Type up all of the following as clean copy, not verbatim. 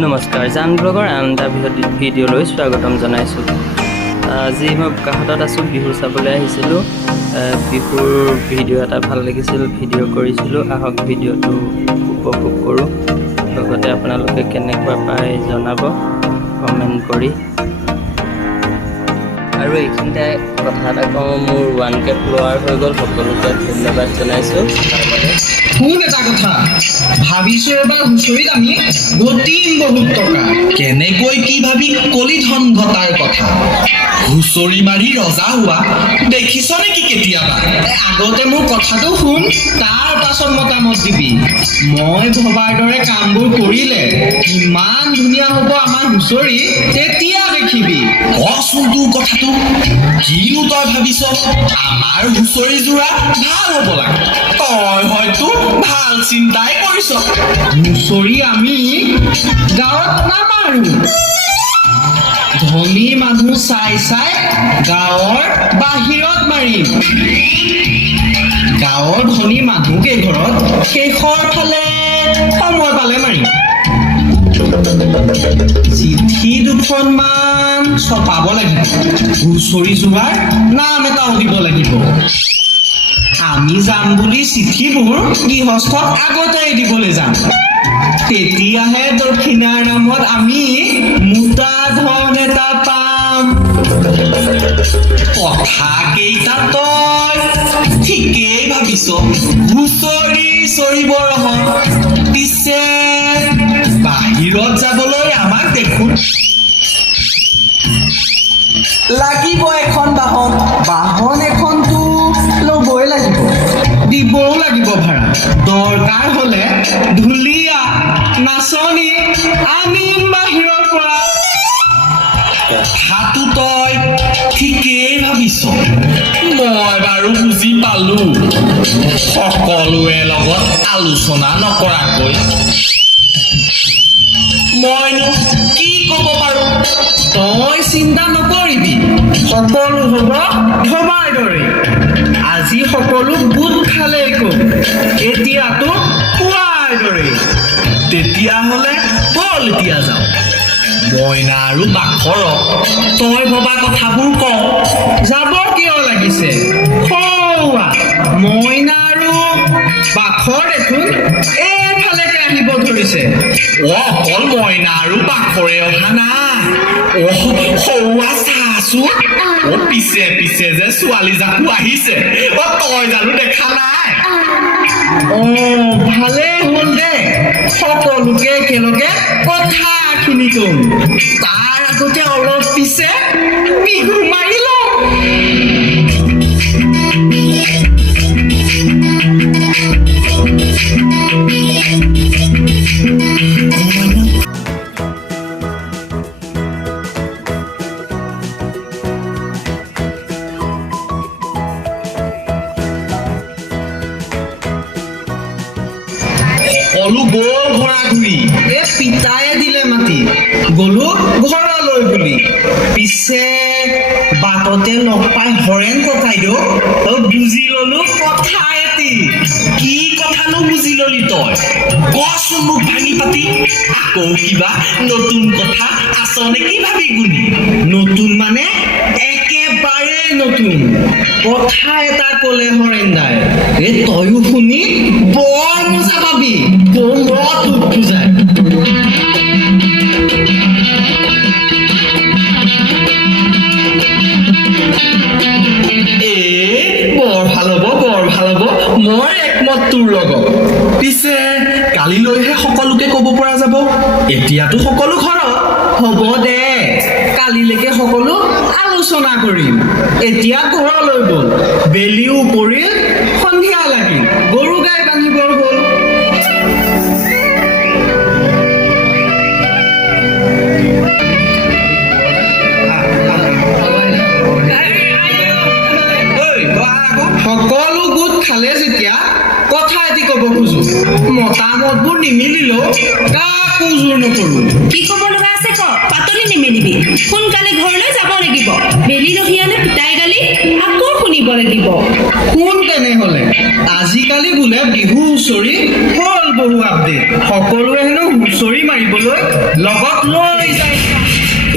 নমস্কাৰ, জান ব্লগৰ আন এটা ভিডিঅ'লৈ স্বাগতম জনাইছোঁ। আজি মই বোকাখাটত আছোঁ, বিহু চাবলৈ আহিছিলোঁ। বিহুৰ ভিডিঅ' এটা ভাল লাগিছিল, ভিডিঅ' কৰিছিলোঁ। আহক ভিডিঅ'টো উপভোগ কৰোঁ। লগতে আপোনালোকে কেনেকুৱা পায় জনাব কমেণ্ট কৰি। আৰু এইখিনিতে কথা এটা কওঁ, মোৰ 1K ফলোৱাৰ হৈ গ'ল। সকলোকে ধন্যবাদ জনাইছোঁ তাৰ বাবে। শুন এটা কথা, ভাবিছো এবাৰ হুঁচৰিত আমি গতিম বহুত টকা। কেনেকৈ কি ভাবি কলি ধন ঘটাৰ কথা। হুঁচৰি মাৰি ৰজা হোৱা দেখিছ নেকি কেতিয়াবা? আগতে মোৰ কথাটো শুন, তাৰ পাছত মতামত দিবি। মই ভবাৰ দৰে কামবোৰ কৰিলে ইমান ধুনীয়া হ'ব আমাৰ হুঁচৰি, তেতিয়া দেখিবি। কচোন তোৰ কথাটো, কিনো তই ভাবিছ? আমাৰ হুঁচৰি যোৰা ভাল হ'ব লাগে। তই হয়তো ভাল চিন্তাই কৰিছ। হুঁচৰি আমি গাঁৱত নামাৰো, ধনী মানুহ চাই চাই গাঁৱৰ বাহিৰত মাৰিম। গাঁৱৰ ধনী মানুহ কেইঘৰত শেষৰ ফালে সময় পালে মাৰিম। চিঠি দুখনমান ছপাব লাগিব, হুঁচৰি যোৱাৰ নাম এটাও দিব লাগিব। আমি যাম বুলি চিঠিবোৰ গৃহস্থক আগতেই দিবলৈ যাম। তেতিয়াহে দক্ষিণাৰ নামত আমি মোটা ধন এটা পাম। কথা কেইটা তই ঠিকেই ভাবিছ, হুঁচৰি চৰিব ৰহ। পিছে বাহিৰত যাবলৈ আমাক দেখোন লাগিব এখন বাহন। বাহন এখনতো ল'বই লাগিব, দিবও লাগিব ভাড়া। দৰকাৰ হলে ঢুলীয়া নাচনী আনিম বাহিৰৰ পৰা। কথাটো তই ঠিকেই ভাবিছ, মই বাৰু বুজি পালো। সকলোৰে লগত আলোচনা নকৰাকৈ মইনো কি ক'ব পাৰো? তই চিন্তা নকৰিবি, সকলো হ'ব ভবাৰ দৰে। আজি সকলো গোট খালেই কম, এতিয়াতো কোৱাৰ দৰে। তেতিয়াহ'লে বল এতিয়া যাওঁ। মইনা আৰু বাখৰক তই ভবা কথাবোৰ কওঁ। যাব কিয় লাগিছে? সৌৱা মইনা আৰু বাখৰ দেখোন এইফালেকে আহিব ধৰিছে। অকল মইনা আৰু বাখৰে অহা নাই, সৌৱা চাচোন। পিছে পিছে যে ছোৱালী জাকো আহিছে, তই জানো দেখা নাই? ভালেই হ'ল দে, সকলোকে একেলগে কথাখিনি কম। তাৰ আগতে অলপ পিছে বিহু মাৰি লওঁ। সকলো গ'ল ঘৰা ঘূৰি, পিতায়ে দিলে মাতি গলো ঘৰলৈ বুলি। পিছে বাটতে লগ পাই হৰেণ ককাইদেউ বুজি ললো কথা এটি। কি কথানো বুজি ললি তই? কচোন মোক ভাঙি পাতি। আকৌ কিবা নতুন কথা আছ নেকি ভাবি গুণি? নতুন মানে একেবাৰে নতুন কথা এটা কলে হৰেণ দাই, তয়ো শুনি বৰ মজা পাবি। বুজায় বৰ ভাল হ'ব, বৰ ভাল হ'ব। মই একমত তোৰ লগত। পিছে কালিলৈহে সকলোকে ক'ব পৰা যাব, এতিয়াতো সকলো ঘৰত। হ'ব দে, কালিলৈকে সকলো আলোচনা কৰিম। এতিয়া ঘৰলৈ গ'ল, বেলিও পৰিল, সন্ধিয়া লাগিল, গৰু গাই বান্ধিবৰ হ'ল। সকলো গোট খালে যেতিয়া কথা এটি ক'ব খোজো, মতামতবোৰ নিমিলিলেও কাকো জোৰ নকৰো। কি ক'ব লগা আছে ক, পাতলি নিমেলিবি। সোনকালে ঘৰলৈ যাব লাগিব। বেলি ৰহিয়ানে পিতাই গালি আকৌ শুনিব লাগিব। কোন তেনেহলে? আজিকালি বোলে বিহু হুঁচৰি হ'ল বহু আপডেট। সকলোৱে হেনো হুঁচৰি মাৰিবলৈ লগত লৈ যায়।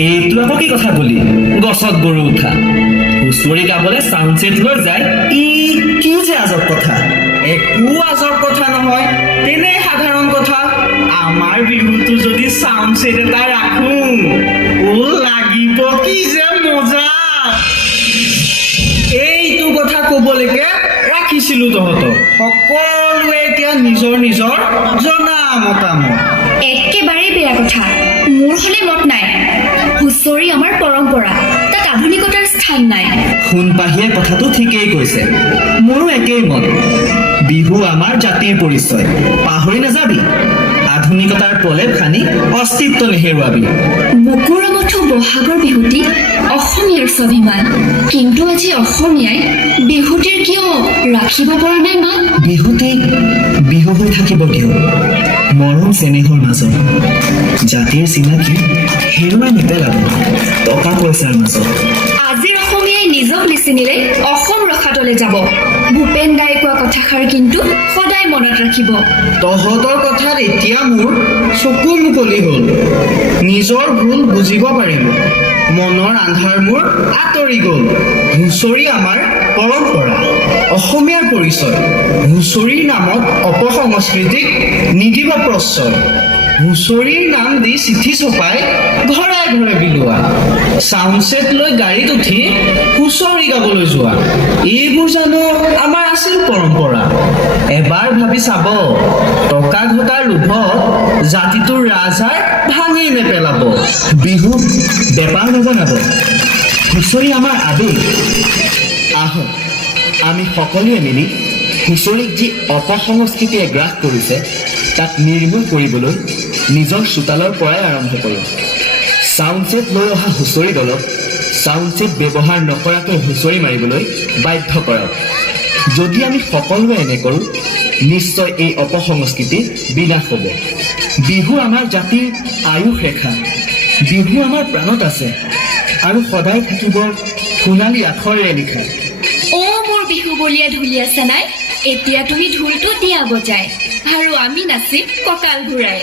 এইটো আকৌ কি কথা বুলি গছত গৰু উঠা হুঁচৰি গাবলৈ চাউণ্ড ছেট লৈ যায়, ই কি যে আজব কথা। একো আজব কথা নহয়, তেনে সাধাৰণ কথা। আমাৰ বিহুটো যদি চাউণ্ড ছেট এটা ৰাখো লাগিব কি যে মজা। এইটো কথা কবলৈকে ৰাখিছিলো তহঁতক। সকলোৱে এতিয়া নিজৰ নিজৰ জনা মতামত। একেবাৰে বেয়া কথা। মোৰ হলে মত নাই। হুঁচৰি আমাৰ পৰম্পৰা, তাত আধুনিকতাৰ স্থান নাই। সোণপাহীয়ে কথাটো ঠিকেই কৈছে, মোৰো একেই মত। বিহু আমাৰ জাতিৰ পৰিচয়, পাহৰি নাযাবি। আধুনিকতাৰ প্ৰলেপ সানি অস্তিত্ব নেহেৰুৱাবি। বুকুৰ মঠু বহাগৰ বিহুটি অসমীয়াৰ স্বাভিমান, কিন্তু আজি অসমীয়াই বিহুটিৰ কিয় ৰাখিব পৰা নাই মাত? বিহুতে বিহু হৈ থাকিব দিয়ক, মৰম চেনেহৰ মাজত। জাতিৰ চিনাকি হেৰুৱাই নেপেলাব টকা পইচাৰ মাজত। আজিৰ অসমীয়াই নিজক নিচিনিলে অসম ৰসাতলে যাব। ভূপেন দাই কোৱা কথাষাৰ কিন্তু সদায় মনত ৰাখিব। তহঁতৰ কথাত এতিয়া মোৰ চকু মুকলি হ'ল। নিজৰ ভুল বুজিব পাৰিলো, মনৰ আন্ধাৰ মোৰ আঁতৰি গ'ল। হুঁচৰি আমাৰ পৰম্পৰা, অসমীয়াৰ পৰিচয়। হুঁচৰিৰ নামত অপসংস্কৃতিক নিদিব প্ৰশ্ৰয়। হুঁচৰিৰ নাম দি চিঠি ছপাই ঘৰে ঘৰে বিলোৱা, চাউণ্ড ছেট লৈ গাড়ীত উঠি হুঁচৰি গাবলৈ যোৱা, এইবোৰ জানো আমাৰ আছিল পৰম্পৰা? এবাৰ ভাবি চাব, টকা ঘটাৰ লোভত জাতিটোৰ ৰাজহাড় ভাঙি নেপেলাব। বিহু বেপাৰ নবনাব, হুঁচৰি আমাৰ আবেগ। আহক আমি সকলোৱে মিলি হুঁচৰিক যি অপসংস্কৃতিয়ে গ্ৰাস কৰিছে তাক নিৰ্মূল কৰিবলৈ নিজৰ চোতালৰ পৰাই আৰম্ভ কৰোঁ। চাউণ্ড ছেট লৈ অহা হুঁচৰি দলক চাউণ্ড ছেট ব্যৱহাৰ নকৰাকৈ হুঁচৰি মাৰিবলৈ বাধ্য কৰক। যদি আমি সকলোৱে এনে কৰোঁ, নিশ্চয় এই অপসংস্কৃতি বিনাশ হ'ব। বিহু আমাৰ জাতিৰ আয়ুস ৰেখা, বিহু আমাৰ প্ৰাণত আছে আৰু সদায় থাকিব সোণালী আখৰেৰে লিখা। অ' মোৰ বিহু বলীয়া ঢুলীয়া চানাই, এতিয়া তুমি ঢোলটো দিয়া বজাই আৰু আমি নাচিম কঁকাল ঘূৰাই।